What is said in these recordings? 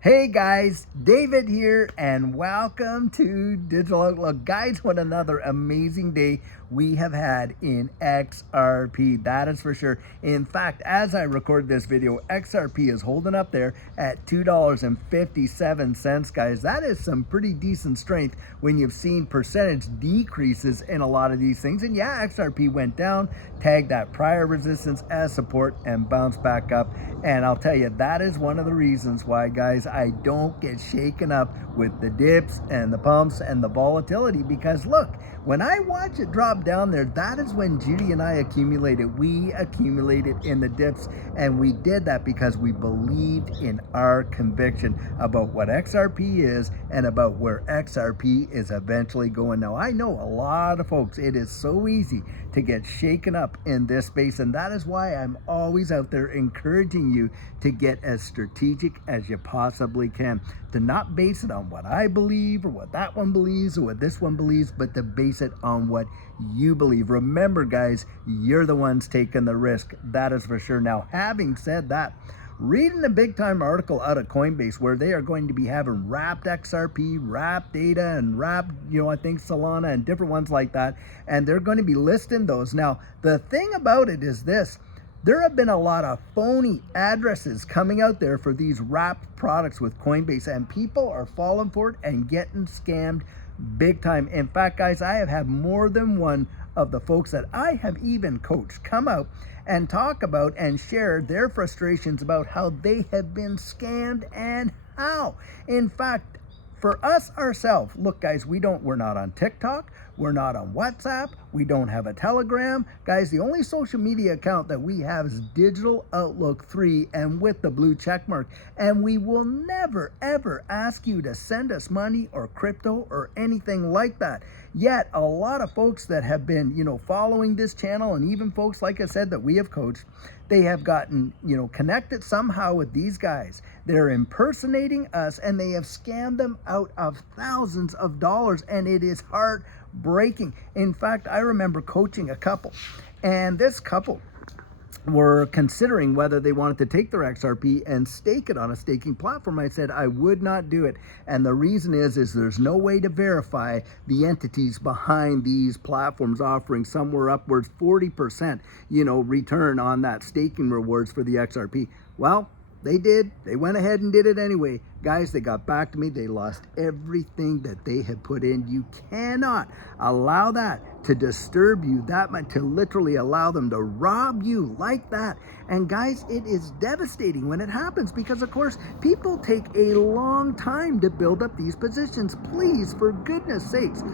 Hey guys, David here, and welcome to Digital Outlook. Guys, what another amazing day we have had in XRP, that is for sure. In fact, as I record this video, XRP is holding up there at $2.57, guys. That is some pretty decent strength when you've seen percentage decreases in a lot of these things. And yeah, XRP went down, tagged that prior resistance as support, and bounced back up. And I'll tell you, that is one of the reasons why, guys, I don't get shaken up with the dips and the pumps and the volatility, because look, when I watch it drop down there, that is when Judy and I accumulated. We accumulated in the dips, and we did that because we believed in our conviction about what XRP is and about where XRP is eventually going. Now, I know a lot of folks, it is so easy to get shaken up in this space, and that is why I'm always out there encouraging you to get as strategic as you possibly can, to not base it on what I believe or what that one believes or what this one believes, but to base it on what you believe. Remember, guys, you're the ones taking the risk, that is for sure. Now, having said that, reading a big time article out of Coinbase where they are going to be having wrapped XRP, wrapped data, and wrapped, I think Solana and different ones like that. And they're going to be listing those. Now, the thing about it is this: there have been a lot of phony addresses coming out there for these wrapped products with Coinbase, and people are falling for it and getting scammed big time. In fact, guys, I have had more than one of the folks that I have even coached come out and talk about and share their frustrations about how they have been scammed and how. In fact, for us ourselves, look, guys, we're not on TikTok, we're not on WhatsApp, we don't have a Telegram. Guys, the only social media account that we have is Digital Outlook 3 and with the blue check mark. And we will never, ever ask you to send us money or crypto or anything like that. Yet, a lot of folks that have been, following this channel, and even folks, like I said, that we have coached, they have gotten, connected somehow with these guys. They're impersonating us, and they have scammed them out of thousands of dollars, and it is heartbreaking. In fact, I remember coaching a couple, and this couple were considering whether they wanted to take their XRP and stake it on a staking platform. I said I would not do it. And the reason is there's no way to verify the entities behind these platforms offering somewhere upwards 40%, return on that staking rewards for the XRP. Well, they did. They went ahead and did it anyway. Guys, they got back to me. They lost everything that they had put in. You cannot allow that to disturb you that much, to literally allow them to rob you like that. And guys, it is devastating when it happens because, of course, people take a long time to build up these positions. Please, for goodness sakes,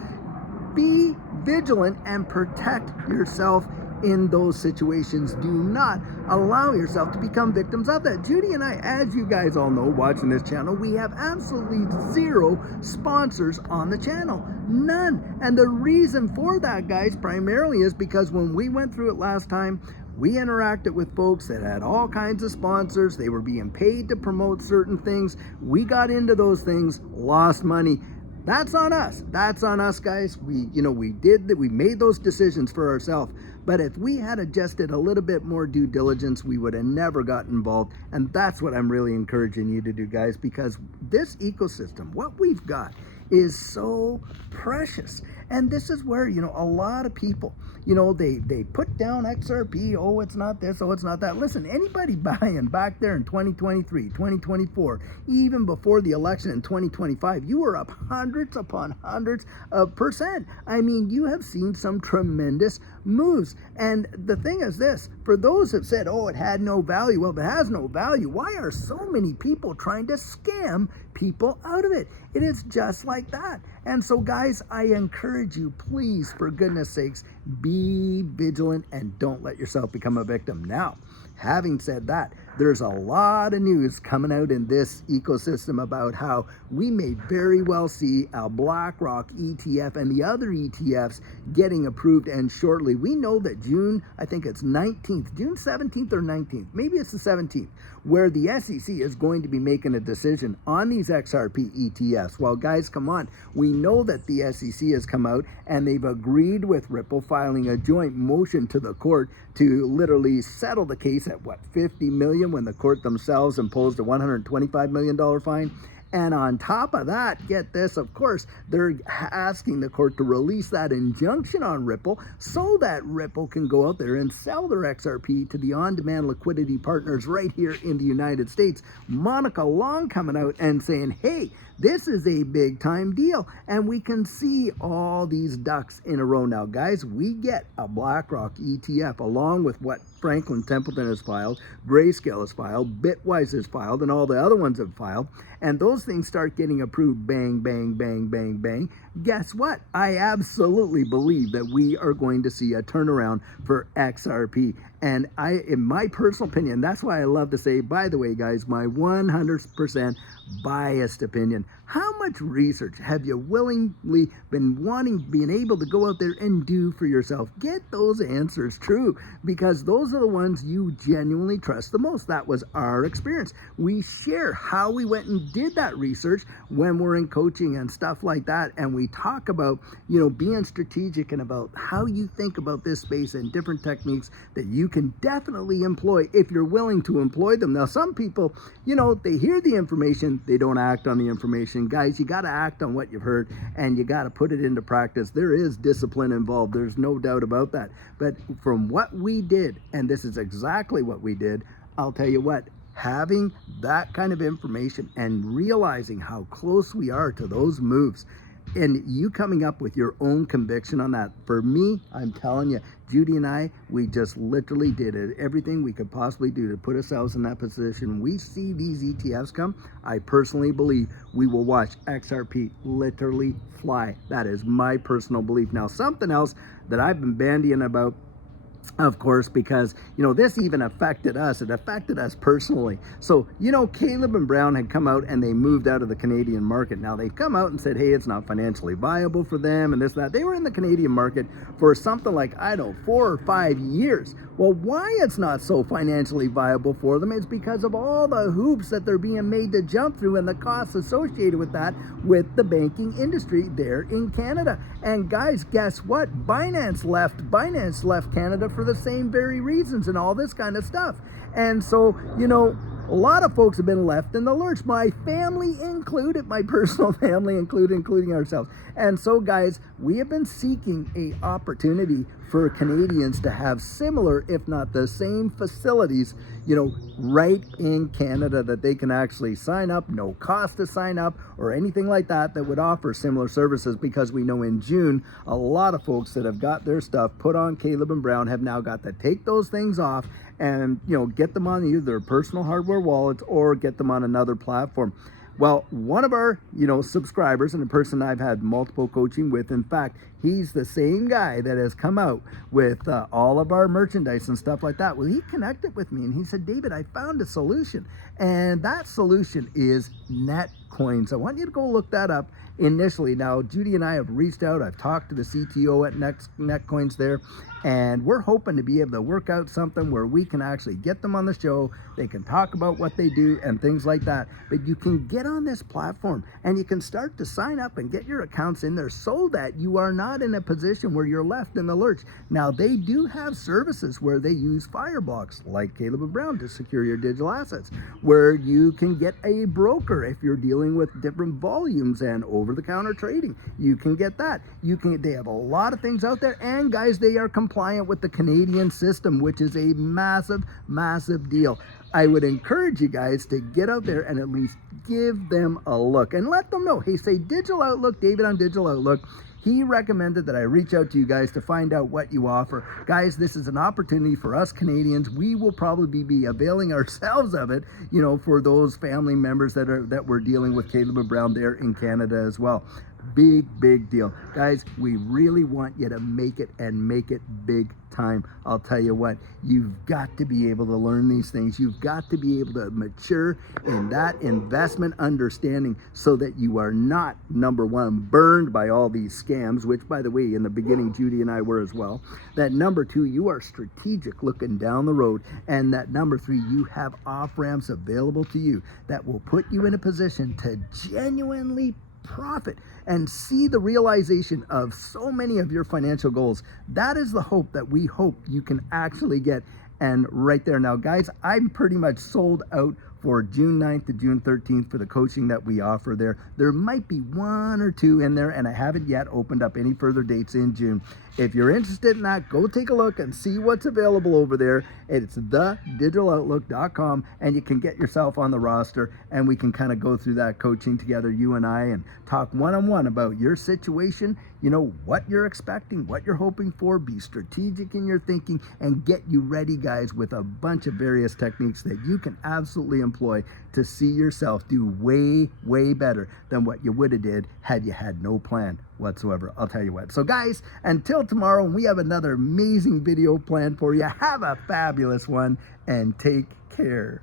be vigilant and protect yourself in those situations. Do not allow yourself to become victims of that. Judy and I, as you guys all know watching this channel, we have absolutely zero sponsors on the channel. None. And the reason for that, guys, primarily is because when we went through it last time, we interacted with folks that had all kinds of sponsors. They were being paid to promote certain things. We got into those things, lost money. That's on us. That's on us, guys. We made those decisions for ourselves. But if we had adjusted a little bit more due diligence, we would have never gotten involved. And that's what I'm really encouraging you to do, guys, because this ecosystem, what we've got, is so precious. And this is where, a lot of people, they put down XRP. Oh, it's not this. Oh, it's not that. Listen, anybody buying back there in 2023, 2024, even before the election in 2025, you were up hundreds upon hundreds of percent. I mean, you have seen some tremendous moves. And the thing is this, for those that said, oh, it had no value. Well, if it has no value, why are so many people trying to scam people out of it? It is just like that. And so, guys, I encourage you, please, for goodness sakes, be vigilant and don't let yourself become a victim. Now, having said that, there's a lot of news coming out in this ecosystem about how we may very well see our BlackRock ETF and the other ETFs getting approved, and shortly. We know that June 19th, June 17th or 19th, maybe it's the 17th, where the SEC is going to be making a decision on these XRP ETFs. Well, guys, come on. We know that the SEC has come out and they've agreed with Ripple, filing a joint motion to the court to literally settle the case at $50 million. million when the court themselves imposed a $125 million fine. And on top of that, get this, of course, they're asking the court to release that injunction on Ripple so that Ripple can go out there and sell their XRP to the on-demand liquidity partners right here in the United States. Monica Long coming out and saying, hey, this is a big time deal. And we can see all these ducks in a row now. Guys, we get a BlackRock ETF along with what Franklin Templeton has filed, Grayscale has filed, Bitwise has filed, and all the other ones have filed. And those things start getting approved, bang, bang, bang, bang, bang. Guess what? I absolutely believe that we are going to see a turnaround for XRP. And in my personal opinion, that's why I love to say, by the way, guys, my 100% biased opinion. How much research have you willingly been able to go out there and do for yourself? Get those answers true, because those are the ones you genuinely trust the most. That was our experience. We share how we went and did that research when we're in coaching and stuff like that. And we talk about, being strategic and about how you think about this space and different techniques that you can definitely employ if you're willing to employ them. Now, some people, they hear the information, they don't act on the information. Guys, you got to act on what you've heard and you got to put it into practice. There is discipline involved. There's no doubt about that. But from what we did, and this is exactly what we did, I'll tell you what, having that kind of information and realizing how close we are to those moves, and you coming up with your own conviction on that. For me, I'm telling you, Judy and I, we just literally did everything we could possibly do to put ourselves in that position. We see these ETFs come. I personally believe we will watch XRP literally fly. That is my personal belief. Now, something else that I've been bandying about, of course, because, this even affected us. It affected us personally. So, Caleb and Brown had come out and they moved out of the Canadian market. Now, they've come out and said, hey, it's not financially viable for them and this, that. They were in the Canadian market for something like, 4 or 5 years. Well, why it's not so financially viable for them is because of all the hoops that they're being made to jump through and the costs associated with that with the banking industry there in Canada. And guys, guess what? Binance left Canada for the same very reasons and all this kind of stuff. And so, a lot of folks have been left in the lurch, my family included, my personal family included, including ourselves. And so, guys, we have been seeking an opportunity for Canadians to have similar, if not the same facilities, right in Canada that they can actually sign up, no cost to sign up or anything like that, that would offer similar services, because we know in June, a lot of folks that have got their stuff put on Caleb and Brown have now got to take those things off and, get them on either their personal hardware wallets or get them on another platform. Well, one of our, subscribers, and a person I've had multiple coaching with, in fact, he's the same guy that has come out with all of our merchandise and stuff like that. Well, he connected with me and he said, David, I found a solution. And that solution is Netcoins. I want you to go look that up initially. Now, Judy and I have reached out. I've talked to the CTO at Netcoins there, and we're hoping to be able to work out something where we can actually get them on the show. They can talk about what they do and things like that. But you can get on this platform and you can start to sign up and get your accounts in there so that you are not in a position where you're left in the lurch. Now, they do have services where they use fireblocks like Caleb and Brown to secure your digital assets, where you can get a broker if you're dealing with different volumes and over-the-counter trading. You can get that. They have a lot of things out there, and guys, they are compliant with the Canadian system, which is a massive, massive deal. I would encourage you guys to get out there and at least give them a look and let them know, hey, say Digital Outlook, David on Digital Outlook. He recommended that I reach out to you guys to find out what you offer. Guys, this is an opportunity for us Canadians. We will probably be availing ourselves of it, for those family members that we're dealing with Caleb and Brown there in Canada as well. Big deal. Guys, we really want you to make it, and make it big time. I'll tell you what, you've got to be able to learn these things. You've got to be able to mature in that investment understanding so that you are not, number one, burned by all these scams, which, by the way, in the beginning, Judy and I were as well. That number two, you are strategic looking down the road. And that number three, you have off-ramps available to you that will put you in a position to genuinely profit and see the realization of so many of your financial goals. That is the hope that we hope you can actually get. and right there. Now, guys, I'm pretty much sold out for June 9th to June 13th for the coaching that we offer there. There might be one or two in there, and I haven't yet opened up any further dates in June. If you're interested in that, go take a look and see what's available over there. It's thedigital.outlook.com, and you can get yourself on the roster, and we can kind of go through that coaching together, you and I, and talk one-on-one about your situation, you know, what you're expecting, what you're hoping for, be strategic in your thinking, and get you ready, guys, with a bunch of various techniques that you can absolutely employ to see yourself do way, way better than what you would have did had you had no plan whatsoever. I'll tell you what. So guys, until tomorrow, we have another amazing video planned for you. Have a fabulous one and take care.